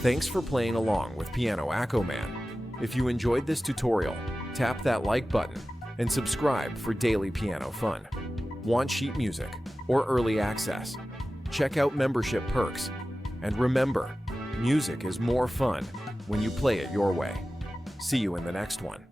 Thanks for playing along with Piano AccoMan. If you enjoyed this tutorial, tap that like button and subscribe for daily piano fun. Want sheet music or early access? Check out membership perks. And remember, music is more fun when you play it your way. See you in the next one.